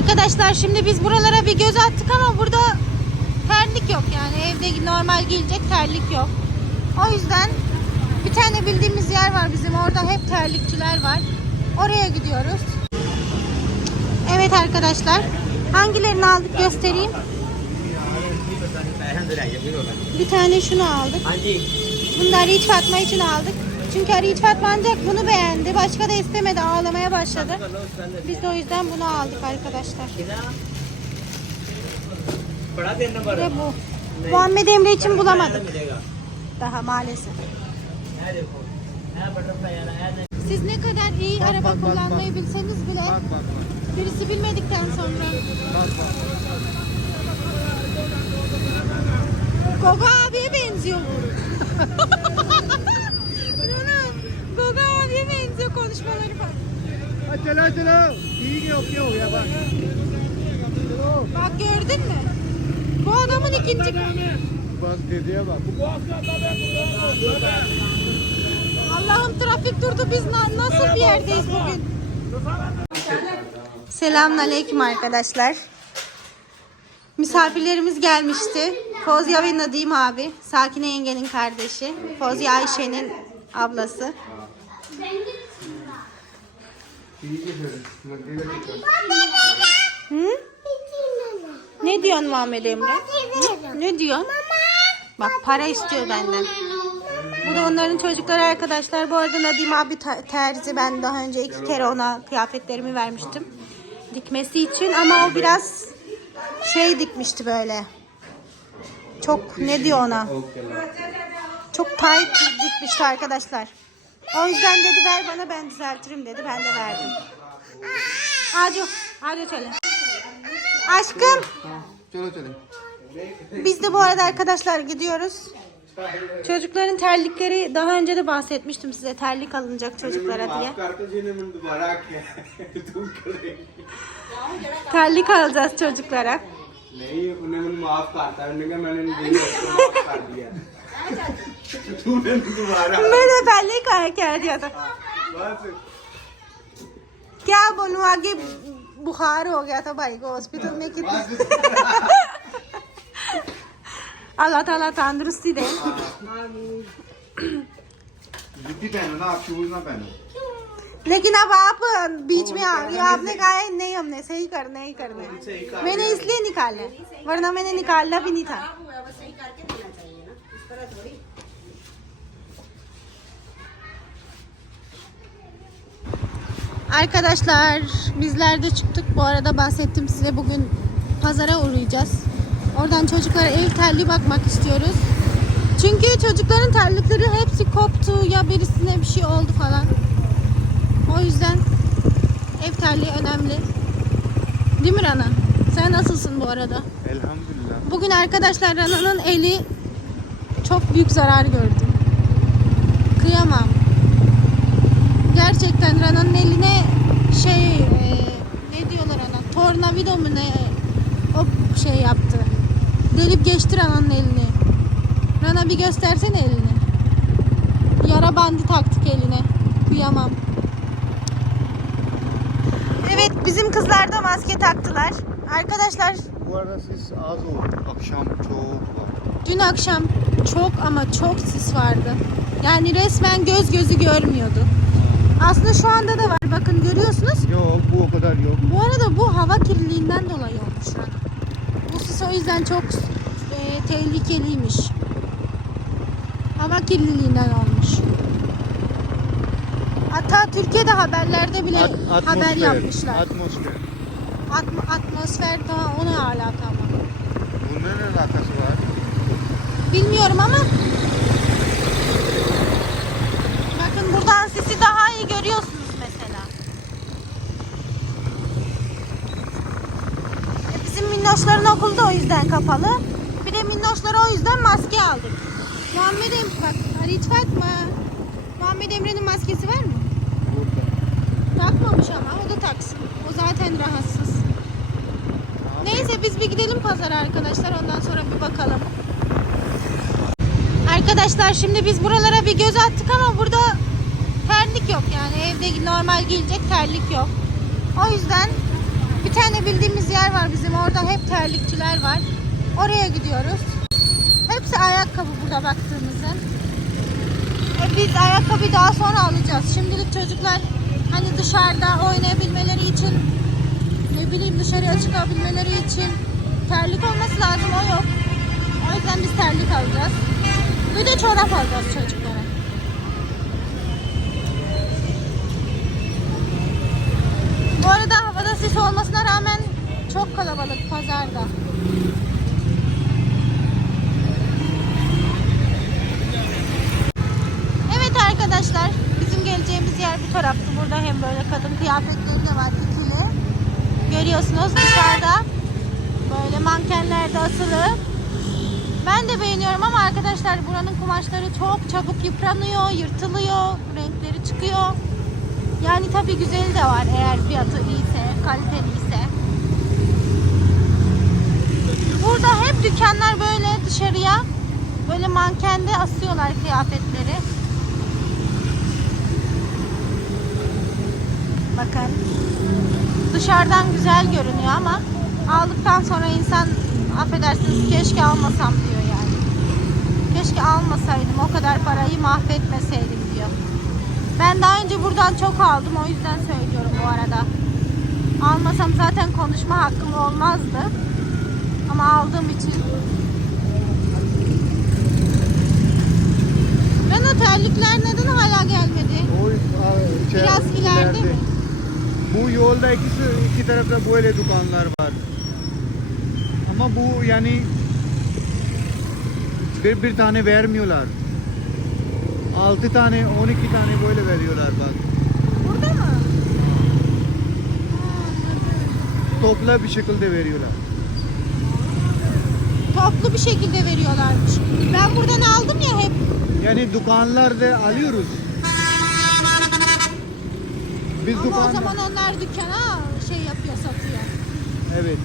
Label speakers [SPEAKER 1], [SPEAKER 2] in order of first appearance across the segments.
[SPEAKER 1] Arkadaşlar şimdi biz buralara bir göz attık ama burada terlik yok yani evde normal giyilecek terlik yok. O yüzden bir tane bildiğimiz yer var bizim orada hep terlikçiler var. Oraya gidiyoruz. Evet arkadaşlar hangilerini aldık göstereyim. Bir tane şunu aldık. Bunu da Ariç Fatma için aldık. Çünkü arıyı çarpmancak bunu beğendi. Başka da istemedi. Ağlamaya başladı. Biz de o yüzden bunu aldık arkadaşlar. Ve bu. Muhammed Emre için bulamadık. Daha maalesef. Siz ne kadar iyi bak, araba bak, kullanmayı bak, bilseniz bile bak, bak, bak. birisi bilmedikten sonra.
[SPEAKER 2] Bak, bak.
[SPEAKER 1] Gogo abiye benziyor.
[SPEAKER 2] चलो चलो ठीक है ओके हो गया बस
[SPEAKER 1] Bak gördün mü? Bu adamın ikinci...
[SPEAKER 2] बस दे दिया बस
[SPEAKER 1] Allah'ım trafik durdu biz na- nasıl bir yerdeyiz bugün? Selamünaleyküm arkadaşlar. Misafirlerimiz gelmişti. Fozya ve Nadim abi. Sakine yengenin kardeşi. Fozya Ayşe'nin ablası. Hı? Ne diyorsun Muhammed Emre? Hı? Ne diyorsun? Bak para istiyor benden. Bu da onların çocukları arkadaşlar. Bu arada Nadim abi terzi. Ben daha önce iki kere ona kıyafetlerimi vermiştim. Dikmesi için ama o biraz şey dikmişti böyle. Çok ne diyor ona? Çok tight dikmişti arkadaşlar. O yüzden dedi ver bana ben düzeltirim dedi. Ben de verdim. Hadi, hadi söyle. Aşkım.
[SPEAKER 2] चलो चले
[SPEAKER 1] Biz de bu arada arkadaşlar gidiyoruz. Çocukların terlikleri daha önce de bahsetmiştim size terlik alınacak çocuklara diye.
[SPEAKER 2] कर तो जिन्हें मैंने दोबारा किया तुम करेगी
[SPEAKER 1] Terlik alacağız çocuklara.
[SPEAKER 2] नहीं उन्हें मैंने माफ करता उन्होंने कहा मैंने नहीं उसको माफ कर दिया तूने दोबारा
[SPEAKER 1] मैंने पहले ही कहा क्या दिया था। क्या बोलूँ आगे बुखार हो गया था भाई को हॉस्पिटल में कितने अल्लाह ताला तंदुरुस्ती दे।
[SPEAKER 2] पहनो ना आप शूज़ ना पहनो।
[SPEAKER 1] लेकिन अब आप बीच में आ गए। आपने कहा है नहीं हमने सही करना ही करना है। मैंने इसलिए निकाला है वरना मैंने निकालना भी नहीं था। Arkadaşlar bizler de çıktık. Bu arada bahsettim size bugün pazara uğrayacağız. Oradan çocuklara ev terliği bakmak istiyoruz. Çünkü çocukların terlikleri hepsi koptu ya birisine bir şey oldu falan. O yüzden ev terliği önemli. Değil mi Rana? Sen nasılsın bu arada?
[SPEAKER 2] Elhamdülillah.
[SPEAKER 1] Bugün arkadaşlar Rana'nın eli çok büyük zarar gördü. Kıyamam. Gerçekten Rana'nın eline şey e, ne diyorlar ona tornavida mı ne o şey yaptı. Delip geçti Rana'nın elini. Rana bir göstersene elini. Yara bandı taktık eline. Kıyamam. Evet bizim kızlar da maske taktılar. Arkadaşlar
[SPEAKER 2] Bu arada siz az oldu. Akşam çok var.
[SPEAKER 1] Dün akşam çok ama çok sis vardı. Yani resmen göz gözü görmüyordu. Aslında şu anda da var. Bakın görüyorsunuz.
[SPEAKER 2] Yok bu o kadar yok.
[SPEAKER 1] Bu arada bu hava kirliliğinden dolayı olmuş. yani. Bu sis o yüzden çok e, tehlikeliymiş. Hava kirliliğinden olmuş. Hatta Türkiye'de haberlerde bile
[SPEAKER 2] At-
[SPEAKER 1] haber yapmışlar.
[SPEAKER 2] Atmosfer.
[SPEAKER 1] Atm- atmosfer daha ona alaka ama.
[SPEAKER 2] Bunun ne alakası var?
[SPEAKER 1] Bilmiyorum ama bakın buradan sisi daha iyi görüyorsunuz mesela. E, Bizim minnoşların okulu da o yüzden kapalı. Bir de minnoşlara o yüzden maske aldık. Muhammed Emre bak Hariç Fatma. Muhammed Emre'nin maskesi var mı? Takmamış ama o da taksın. O zaten rahatsız. Neyse biz bir gidelim pazara arkadaşlar. Ondan sonra bir bakalım. Arkadaşlar şimdi biz buralara bir göz attık ama burada terlik yok yani evde normal giyilecek terlik yok. O yüzden bir tane bildiğimiz yer var bizim orada hep terlikçiler var. Oraya gidiyoruz. Hepsi ayakkabı burada baktığımızın. E biz ayakkabı daha sonra alacağız. Şimdilik çocuklar hani dışarıda oynayabilmeleri için ne bileyim dışarıya çıkabilmeleri için terlik olması lazım o yok. O yüzden biz terlik alacağız. Bir de çorap alacağız çocuklara. Bu arada havada sis olmasına rağmen çok kalabalık pazarda. Evet arkadaşlar bizim geleceğimiz yer bu tarafta. Burada hem böyle kadın kıyafetleri de var ikili. Görüyorsunuz dışarıda böyle mankenler de asılı. Ben de beğeniyorum ama arkadaşlar buranın kumaşları çok çabuk yıpranıyor, yırtılıyor, renkleri çıkıyor. Yani tabii güzeli de var eğer fiyatı iyiyse, kaliteli ise. Burada hep dükkanlar böyle dışarıya böyle mankende asıyorlar kıyafetleri. Bakın. Dışarıdan güzel görünüyor ama aldıktan sonra insan affedersiniz keşke almasam diyor yani. Keşke almasaydım o kadar parayı mahvetmeseydim. Ben daha önce buradan çok aldım o yüzden söylüyorum bu arada. Almasam zaten konuşma hakkım olmazdı. Ama aldığım için. Ben o terlikler neden hala gelmedi?
[SPEAKER 3] O a- şey,
[SPEAKER 1] Biraz ileride mi?
[SPEAKER 3] Bu yolda ikisi iki tarafta böyle dükkanlar var. Ama bu yani bir bir tane vermiyorlar. Altı tane, on iki tane böyle veriyorlar bak.
[SPEAKER 1] Burada mı?
[SPEAKER 3] Topla bir şekilde veriyorlar.
[SPEAKER 1] Toplu bir şekilde veriyorlarmış. Ben buradan aldım ya hep.
[SPEAKER 3] Yani dükkanlarda alıyoruz. Biz
[SPEAKER 1] Ama o
[SPEAKER 3] dükkan
[SPEAKER 1] zaman onlar dükkana şey yapıyor, satıyor.
[SPEAKER 3] evet.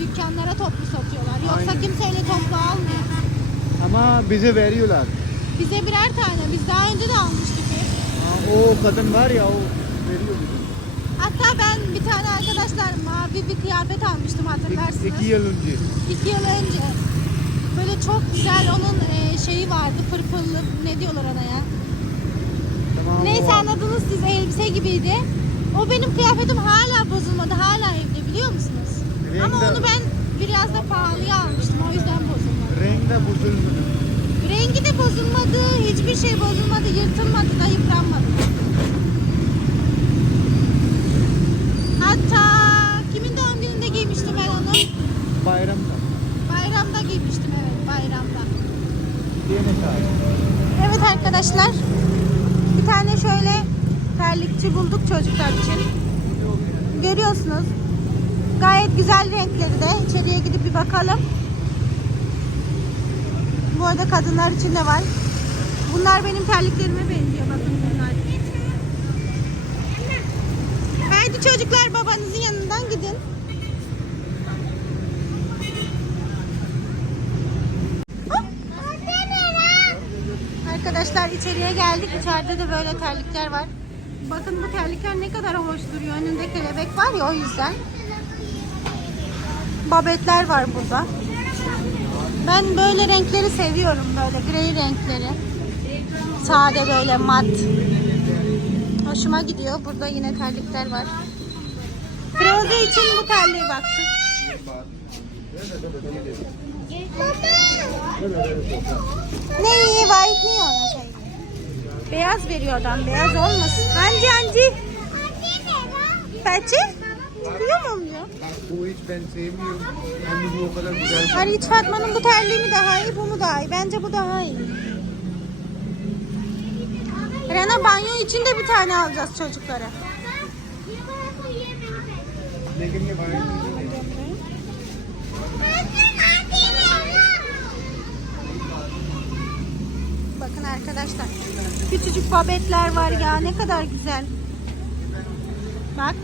[SPEAKER 1] Dükkanlara toplu satıyorlar. Yoksa
[SPEAKER 3] Aynen.
[SPEAKER 1] kimse öyle toplu almıyor.
[SPEAKER 3] Ama bize veriyorlar.
[SPEAKER 1] Bize birer tane. Biz daha önce de almıştık hep.
[SPEAKER 3] O kadın var ya o veriyor bize.
[SPEAKER 1] Hatta ben bir tane arkadaşlar mavi bir kıyafet almıştım hatırlarsınız.
[SPEAKER 3] İki, iki yıl önce.
[SPEAKER 1] İki yıl önce. Böyle çok güzel onun e, şeyi vardı pırpıllı ne diyorlar ona ya.
[SPEAKER 3] Tamam.
[SPEAKER 1] Neyse anladınız siz elbise gibiydi. O benim kıyafetim hala bozulmadı hala evde biliyor musunuz?
[SPEAKER 3] Renk
[SPEAKER 1] Ama
[SPEAKER 3] de-
[SPEAKER 1] onu ben biraz da pahalıya almıştım o yüzden bozulmadı.
[SPEAKER 3] Renk de bozulmadı.
[SPEAKER 1] Rengi de bozulmadı, hiçbir şey bozulmadı, yırtılmadı da yıpranmadı. Hatta kimin doğum gününde giymiştim ben onu?
[SPEAKER 3] Bayramda.
[SPEAKER 1] Bayramda giymiştim evet bayramda. Evet arkadaşlar. Bir tane şöyle terlikçi bulduk çocuklar için. Görüyorsunuz. Gayet güzel renkleri de. İçeriye gidip bir bakalım. Bu arada kadınlar için de var. Bunlar benim terliklerime benziyor bakın bunlar. Haydi çocuklar babanızın yanından gidin. Arkadaşlar içeriye geldik. İçeride de böyle terlikler var. Bakın bu terlikler ne kadar hoş duruyor. Önünde kelebek var ya o yüzden. Babetler var burada. Ben böyle renkleri seviyorum. Böyle gri renkleri. Sade böyle mat. Hoşuma gidiyor. Burada yine terlikler var. Froze için bu terliğe baktık. Ne iyi white niye ona şey? Beyaz veriyor adam. Beyaz olmasın. Hangi hangi? Bence? Kıyamam ya.
[SPEAKER 3] Bu hiç ben sevmiyorum. Yani bu o kadar güzel.
[SPEAKER 1] Hariç Fatma'nın bu terliği mi daha iyi, bu mu daha iyi? Bence bu daha iyi. Rena banyo için de bir tane alacağız çocuklara. Bakın arkadaşlar. Küçücük babetler var ya ne kadar güzel. Bak.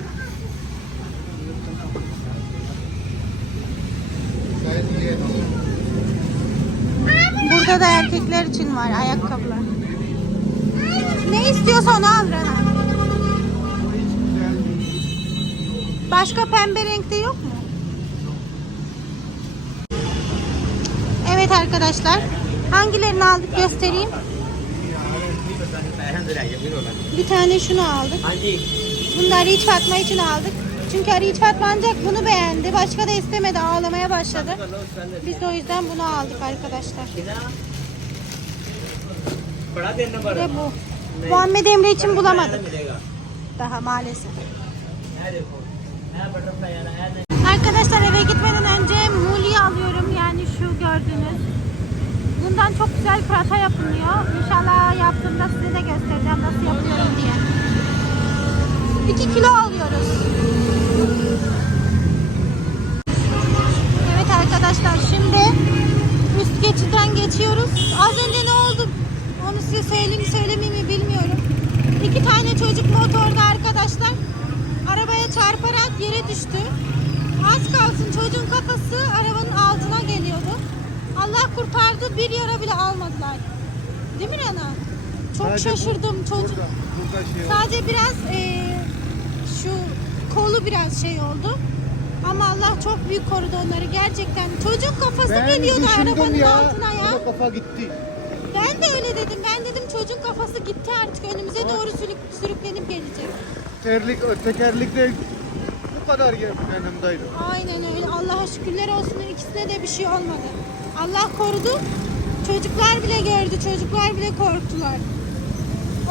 [SPEAKER 1] Burada da erkekler için var ayakkabılar. Ne istiyorsa onu al Rana. Başka pembe renkte yok mu? Evet arkadaşlar. Hangilerini aldık göstereyim. Bir tane şunu aldık. Bunları hiç Fatma için aldık. Çünkü Ali İçfat Bancak bunu beğendi. Başka da istemedi. Ağlamaya başladı. Biz o yüzden bunu aldık arkadaşlar. Ve bu. Muhammed Emre için bulamadık. Daha maalesef. Arkadaşlar eve gitmeden önce Muli'yi alıyorum. Yani şu gördüğünüz. Bundan çok güzel pırasa yapılıyor. İnşallah yaptığımda size de göstereceğim nasıl yapıyorum diye. 2 kilo alıyoruz. Evet arkadaşlar şimdi üst geçitten geçiyoruz. Az önce ne oldu? Onu size söyleyeyim söylemeyeyim mi bilmiyorum. İki tane çocuk motorda arkadaşlar arabaya çarparak yere düştü. Az kalsın çocuğun kafası arabanın altına geliyordu. Allah kurtardı bir yara bile almadılar. Değil mi Rana? Çok
[SPEAKER 3] Sadece bu-
[SPEAKER 1] şaşırdım çocuk.
[SPEAKER 3] Burada, burada şey.
[SPEAKER 1] Sadece biraz şu kolu biraz şey oldu. Ama Allah çok büyük korudu onları gerçekten. Çocuk kafası
[SPEAKER 3] Ben
[SPEAKER 1] geliyordu arabanın
[SPEAKER 3] ya.
[SPEAKER 1] altına ya.
[SPEAKER 3] Ama kafa gitti.
[SPEAKER 1] Ben de öyle dedim. Ben dedim çocuğun kafası gitti artık önümüze doğru sürük, sürüklenip gelecek.
[SPEAKER 3] Terlik, tekerlekle bu kadar yanımdaydı.
[SPEAKER 1] Aynen öyle. Allah'a şükürler olsun ikisine de bir şey olmadı. Allah korudu. Çocuklar bile gördü. Çocuklar bile korktular.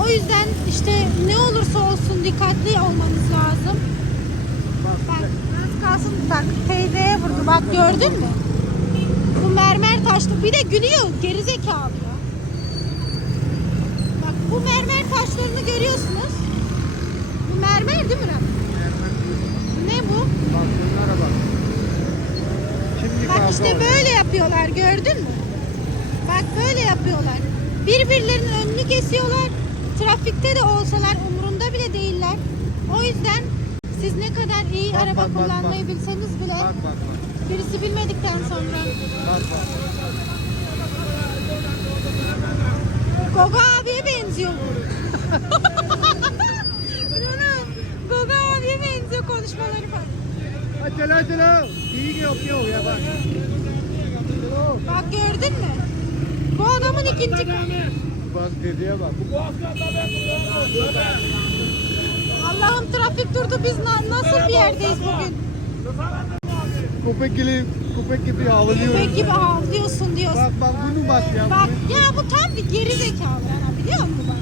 [SPEAKER 1] O yüzden işte ne olursa olsun dikkatli olmanız lazım. Bak az kalsın bak teyzeye vurdu. Bak gördün mü? Bu mermer taşlı. Bir de gülüyor. Gerizekalı ya. Bak bu mermer taşlarını görüyorsunuz. Bu mermer değil mi Rab? Ne bu?
[SPEAKER 3] Bak bunlara bak. Şimdi
[SPEAKER 1] Bak işte böyle yapıyorlar gördün mü? Bak böyle yapıyorlar. Birbirlerinin önünü kesiyorlar. Trafikte de olsalar umurunda bile değiller. O yüzden siz ne kadar iyi
[SPEAKER 3] Bak,
[SPEAKER 1] araba
[SPEAKER 3] bak,
[SPEAKER 1] kullanmayı
[SPEAKER 3] bak.
[SPEAKER 1] bilseniz bile
[SPEAKER 3] Bak bak bak.
[SPEAKER 1] birisi bilmedikten sonra
[SPEAKER 3] Bak bak.
[SPEAKER 1] Gogo abiye benziyor bu. Canım, Gogo abiye benziyor konuşmaları.
[SPEAKER 3] Ha, Çala çala. İyi yapıyor ya bak.
[SPEAKER 1] Bak gördün mü? Bu adamın ikinci...
[SPEAKER 3] Bak dediye bak.
[SPEAKER 1] Allah'ım trafik durdu biz na- nasıl bir yerdeyiz bugün?
[SPEAKER 3] Köpek gibi, köpek gibi havlıyor.
[SPEAKER 1] Köpek gibi havlıyorsun diyorsun.
[SPEAKER 3] Bak bak bunu bak ya.
[SPEAKER 1] Bak ya bu tam bir geri zekalı ana biliyor musun bak?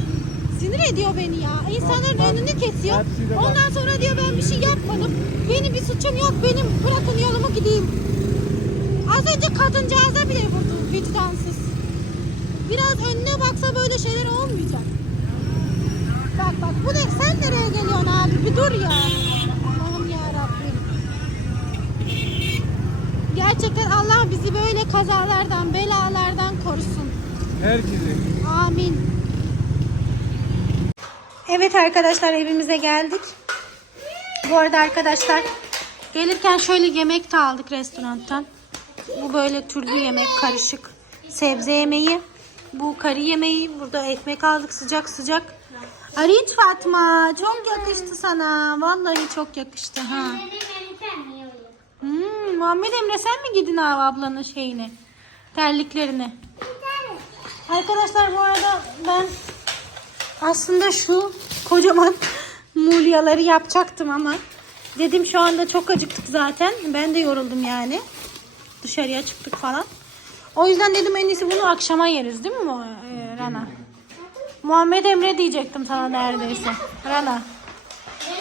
[SPEAKER 1] Sinir ediyor beni ya. İnsanların
[SPEAKER 3] Bak, bak.
[SPEAKER 1] önünü kesiyor. Ondan sonra diyor ben bir şey yapmadım. Benim bir suçum yok. Benim bırakın yolumu gideyim. Az önce kadıncağıza bile vurdu vicdansız. Biraz önüne baksa böyle şeyler olmayacak. Bak bak bu ne? Sen nereye geliyorsun abi? Bir dur ya. Allah'ım ya Rabbim. Gerçekten Allah bizi böyle kazalardan, belalardan korusun.
[SPEAKER 3] Herkesi.
[SPEAKER 1] Amin. Evet arkadaşlar evimize geldik. Bu arada arkadaşlar gelirken şöyle yemek de aldık restorantan. Bu böyle türlü yemek karışık. Sebze yemeği. Bu kari yemeği. Burada ekmek aldık sıcak sıcak. Arınç Fatma çok yakıştı sana. Vallahi çok yakıştı ha. Hmm, Muhammed Emre sen mi giydin abi ablanın şeyini? Terliklerini. Arkadaşlar bu arada ben aslında şu kocaman mulyaları yapacaktım ama dedim şu anda çok acıktık zaten. Ben de yoruldum yani. Dışarıya çıktık falan. O yüzden dedim en iyisi bunu akşama yeriz değil mi Mu- e, Rana? Muhammed Emre diyecektim sana neredeyse. Rana.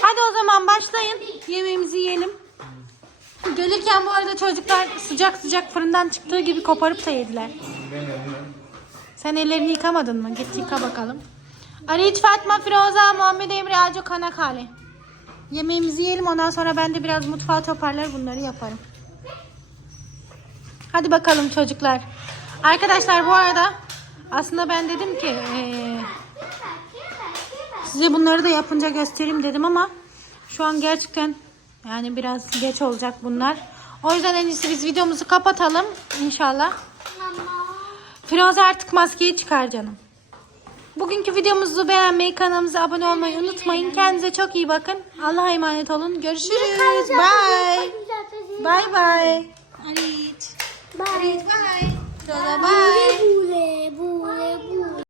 [SPEAKER 1] Hadi o zaman başlayın. Yemeğimizi yiyelim. Gelirken bu arada çocuklar sıcak sıcak fırından çıktığı gibi koparıp da yediler. Sen ellerini yıkamadın mı? Git yıka bakalım. Aliç Fatma Firoza Muhammed Emre Aco Kanakale. Yemeğimizi yiyelim ondan sonra ben de biraz mutfağı toparlar bunları yaparım. Hadi bakalım çocuklar. Arkadaşlar bu arada aslında ben dedim ki eee, size bunları da yapınca göstereyim dedim ama şu an gerçekten yani biraz geç olacak bunlar. O yüzden en iyisi biz videomuzu kapatalım inşallah. Firoze artık maskeyi çıkar canım. Bugünkü videomuzu beğenmeyi, kanalımıza abone olmayı unutmayın. Kendinize çok iyi bakın. Allah'a emanet olun. Görüşürüz. Bye. Bye bye. Alit. Bye. Bye. Çorap